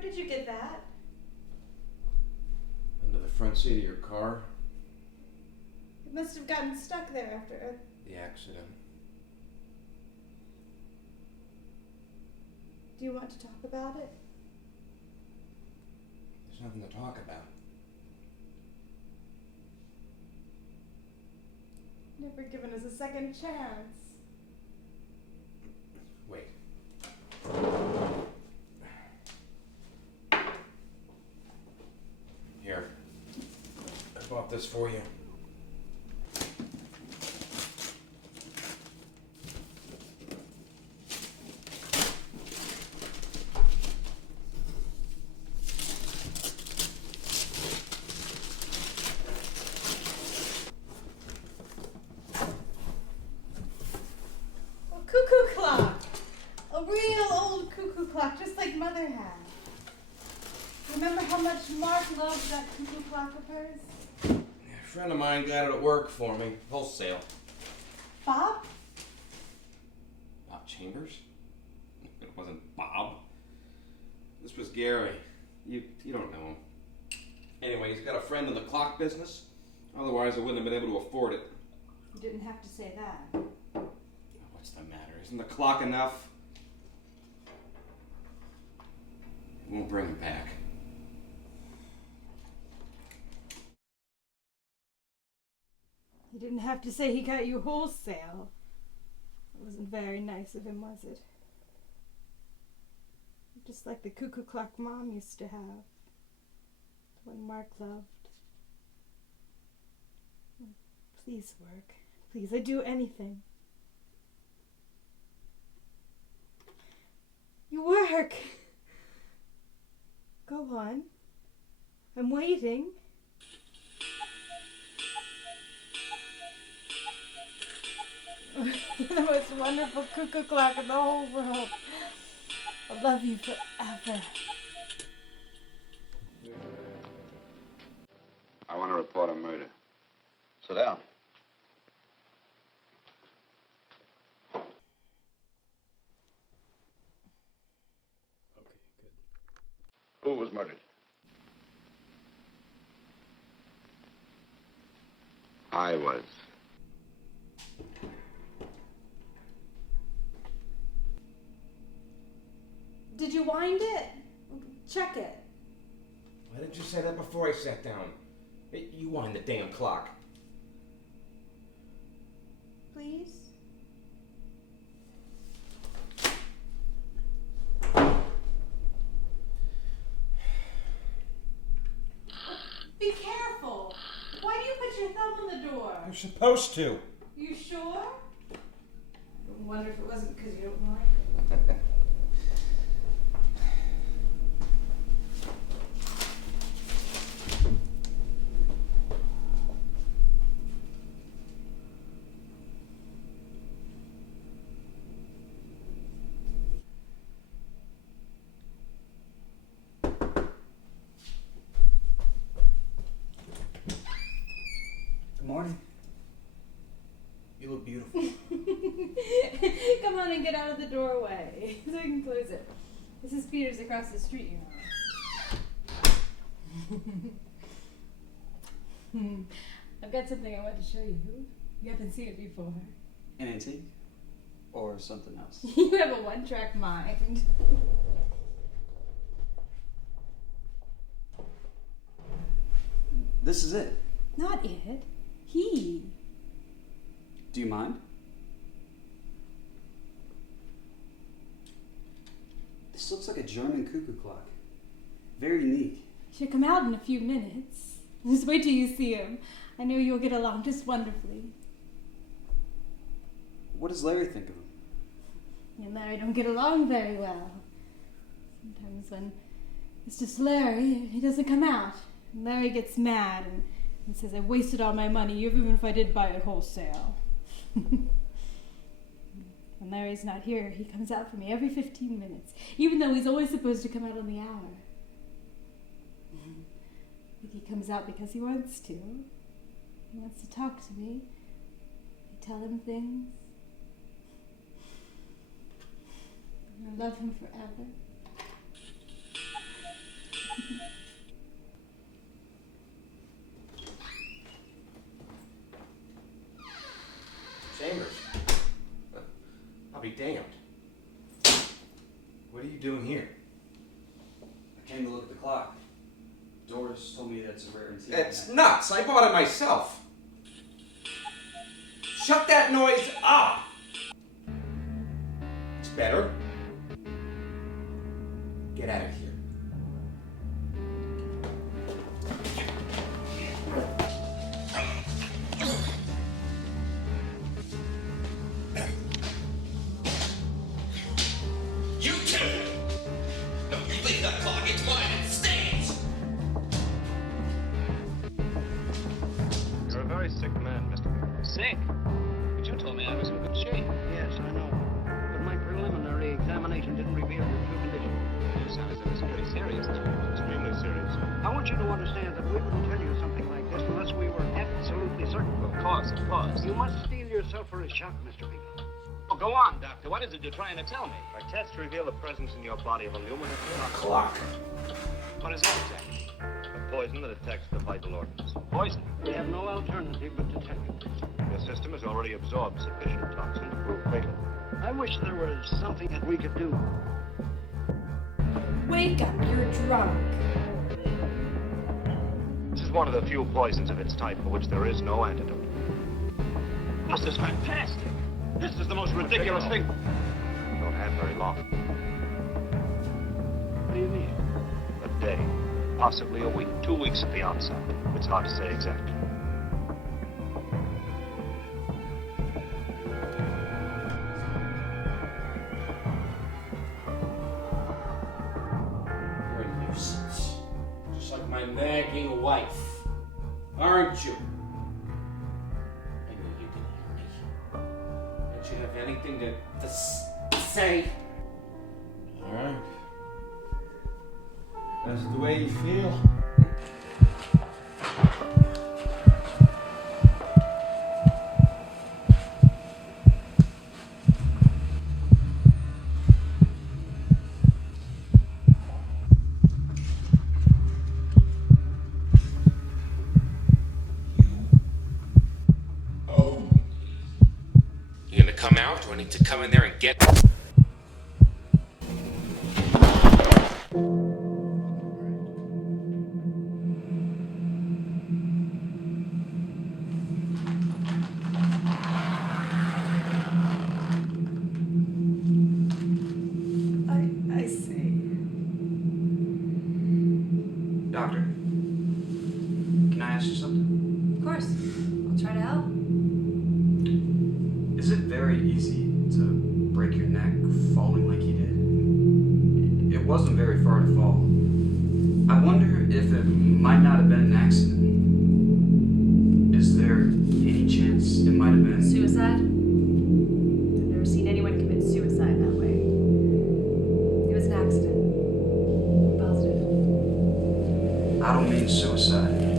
Where did you get that? Under the front seat of your car? It must have gotten stuck there after The accident. Do you want to talk about it? There's nothing to talk about. Never given us a second chance. Wait. Here. I bought this for you. Cuckoo clock! A real old cuckoo clock, just like Mother had. Remember how much Mark loved that cuckoo clock of hers? A friend of mine got it at work for me. Wholesale. Bob? Bob Chambers? It wasn't Bob. This was Gary. You don't know him. Anyway, he's got a friend in the clock business. Otherwise, I wouldn't have been able to afford it. You didn't have to say that. What's the matter? Isn't the clock enough? I won't bring it back. You didn't have to say he got you wholesale. It wasn't very nice of him, was it? Just like the cuckoo clock Mom used to have. The one Mark loved. Please work. Please, I'd do anything. You work! Go on. I'm waiting. You're the most wonderful cuckoo clock in the whole world. I'll love you forever. I want to report a murder. Sit down. Okay, good. Who was murdered? I was. Did you wind it? Check it. Why didn't you say that before I sat down? Hey, you wind the damn clock. Please? Be careful! Why do you put your thumb on the door? You're supposed to. You sure? I wonder if it wasn't because you don't like it. Good morning. You look beautiful. Come on and get out of the doorway so I can close it. Mrs. Peters across the street, you know. I've got something I want to show you. You haven't seen it before. An antique? Or something else? You have a one-track mind. This is it. Not it. He. Do you mind? This looks like a German cuckoo clock. Very unique. Should come out in a few minutes. Just wait till you see him. I know you'll get along just wonderfully. What does Larry think of him? You and Larry don't get along very well. Sometimes when it's just Larry, he doesn't come out. And Larry gets mad and says, I wasted all my money, even if I did buy it wholesale. When Larry's not here, he comes out for me every 15 minutes, even though he's always supposed to come out on the hour. I think he comes out because he wants to. He wants to talk to me. I tell him things. I love him forever. came to look at the clock. Doris told me that's a rare antique. It's nuts. I bought it myself. Shut that noise up. It's better. Get out of here. You too! No, you leave that clock. It's mine. It stays! You're a very sick man, Mr. Baker. Sick? But you told me I was in good shape. Yes, I know. But my preliminary examination didn't reveal your true condition. You sound as if it's pretty serious now. Extremely serious. I want you to understand that we wouldn't tell you something like this unless we were absolutely certain. Of course. You must steel yourself for a shock, Mr. Baker. Oh, go on, Doctor. What is it you're trying to tell me? Our tests reveal the presence in your body of aluminum Clock. What is that exactly? a poison that attacks the vital organs. Poison? We have no alternative but to tell you. Your system has already absorbed sufficient toxin to prove fatal. I wish there was something that we could do. Wake up, you're drunk. This is one of the few poisons of its type for which there is no antidote. This is fantastic. This is the most ridiculous thing. You don't have very long. What do you mean? A day, possibly a week, 2 weeks at the outside. It's hard to say exactly. You're a nuisance. Just like my nagging wife. Aren't you? I knew you could hear me. Don't you have anything to say? Alright. That's the way you feel. You gonna come out, or I need to come in there and get... I see. Doctor, can I ask you something? Of course. I'll try to help. Is it very easy to break your neck falling like you did? It wasn't very far to fall. I wonder if it might not have been an accident. Is there any chance it might have been... Suicide? I've never seen anyone commit suicide that way. It was an accident. Positive. I don't mean suicide.